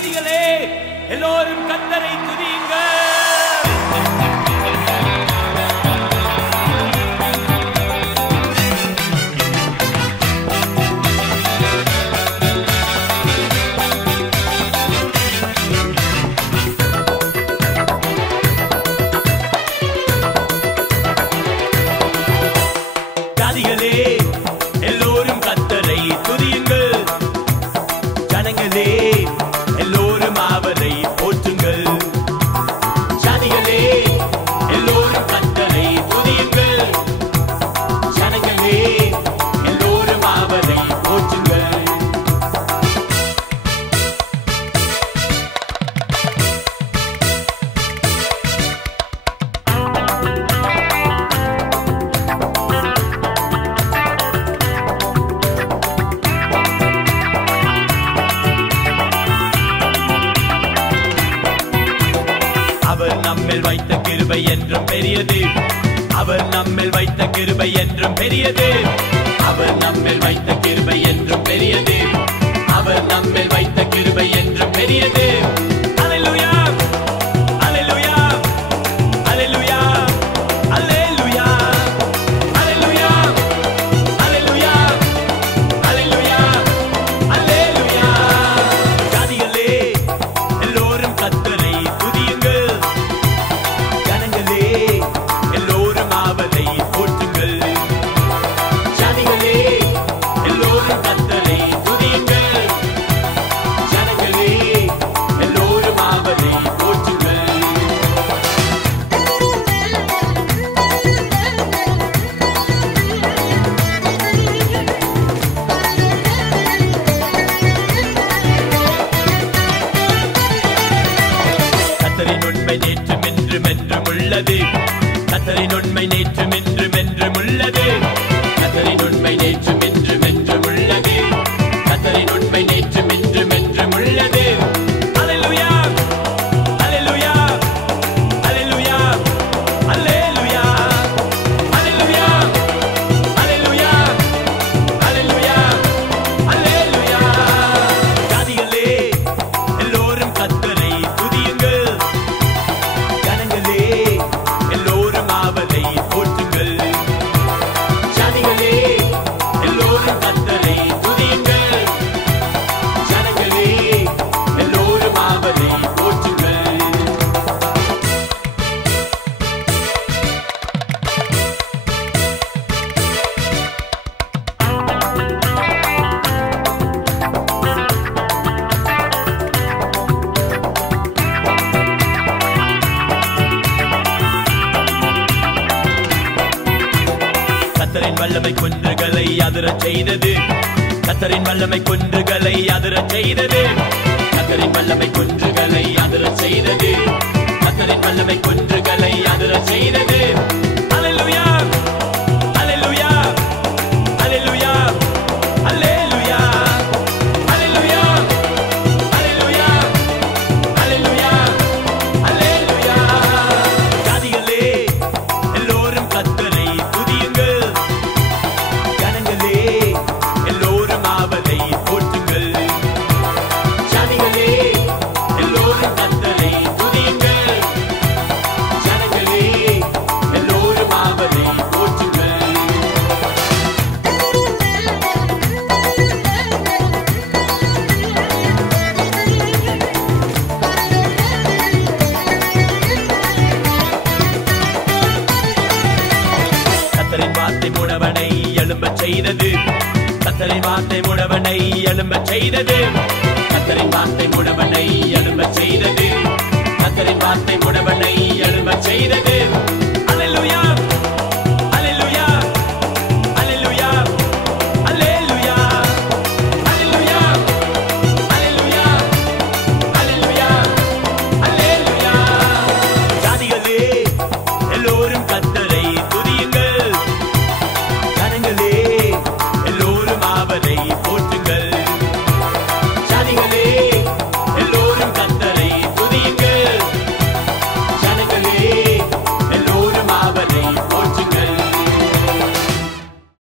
ஜாதிகளே எல்லோரும் கர்த்தரை துதியுங்கள். ஜாதிகளே எல்லோரும் கர்த்தரை துதியுங்கள். ஜனங்களே எல்லோரும் அவரை போற்றுங்கள். ஜாதிகளே எல்லோரும் கர்த்தரை துதியுங்கள். ஜனங்களே எல்லோரும் அவரை போற்றுங்கள். அவர் நம்மில் வைத்த கிருபை என்றும் பெரியது. அவர் நம்மில் வைத்த கிருபை என்றும் பெரியது. அவர் நம்மில் வைத்த கிருபை என்றும் பெரியது. அவர் நம்மில் வைத்த கிருபை என்றும் பெரியது. அல்லேலூயா அல்லேலூயா அல்லேலூயா அல்லேலூயா அல்லேலூயா அல்லேலூயா அல்லேலூயா அல்லேலூயா. ஜாதிகளே எல்லோரும் கர்த்தரை துதியுங்கள். ஜனங்களே எல்லோரும் அவரை போற்றுங்கள். ஜாதிகளே எல்லோரும் கர்த்தரை துதியுங்கள். ஜனங்களே எல்லோரும் அவரை போற்றுங்கள். கர்த்தரின் உண்மை நேற்றும் இன்றும் என்றும் உள்ளது. கர்த்தரின் உண்மை நேற்றும் இன்றும் என்றும் உள்ளது. கர்த்தரின் உண்மை நேற்றும் இன்றும் என்றும் உள்ளது. கர்த்தரின் உண்மை நேற்றும் இன்றும் என்றும் உள்ளது. அல்லேலூயா அல்லேலூயா அல்லேலூயா அல்லேலூயா அல்லேலூயா அல்லேலூயா அல்லேலூயா அல்லேலூயா. ஜாதிகளே எல்லோரும் கர்த்தரை துதியுங்கள். ஜனங்களே எல்லோரும் அவரை போற்றுங்கள். ஜாதிகளே எல்லோரும் கர்த்தரை துதியுங்கள். ஜனங்களே எல்லோரும் அவரை போற்றுங்கள். கர்த்தரின் வல்லமை குன்றுகளை அதிரச் செய்தது. கர்த்தரின் வல்லமை குன்றுகளை அதிரச் செய்தது. கர்த்தரின் வல்லமை குன்றுகளை அதிரச் செய்தது. கர்த்தரின் வல்லமை குன்றுகளை அதிரச் செய்தது. அல்லேலூயா அல்லேலூயா அல்லேலூயா அல்லேலூயா அல்லேலூயா அல்லேலூயா அல்லேலூயா அல்லேலூயா. ஜாதிகளே எல்லோரும் கர்த்தரை துதியுங்கள். ஜனங்களே எல்லோரும் அவரை போற்றுங்கள். ஜாதிகளே எல்லோரும் கர்த்தரை துதியுங்கள். ஜனங்களே எல்லோரும் அவரை போற்றுங்கள். கர்த்தரின் வார்த்தை முடவனை எழும்பச் செய்தது. கர்த்தரின் வார்த்தை முடவனை எழும்பச் செய்தது. கர்த்தரின் வார்த்தை முடவனை எழும்பச் செய்தது. கர்த்தரின் வார்த்தை முடவனை எழும்பச் செய்தது.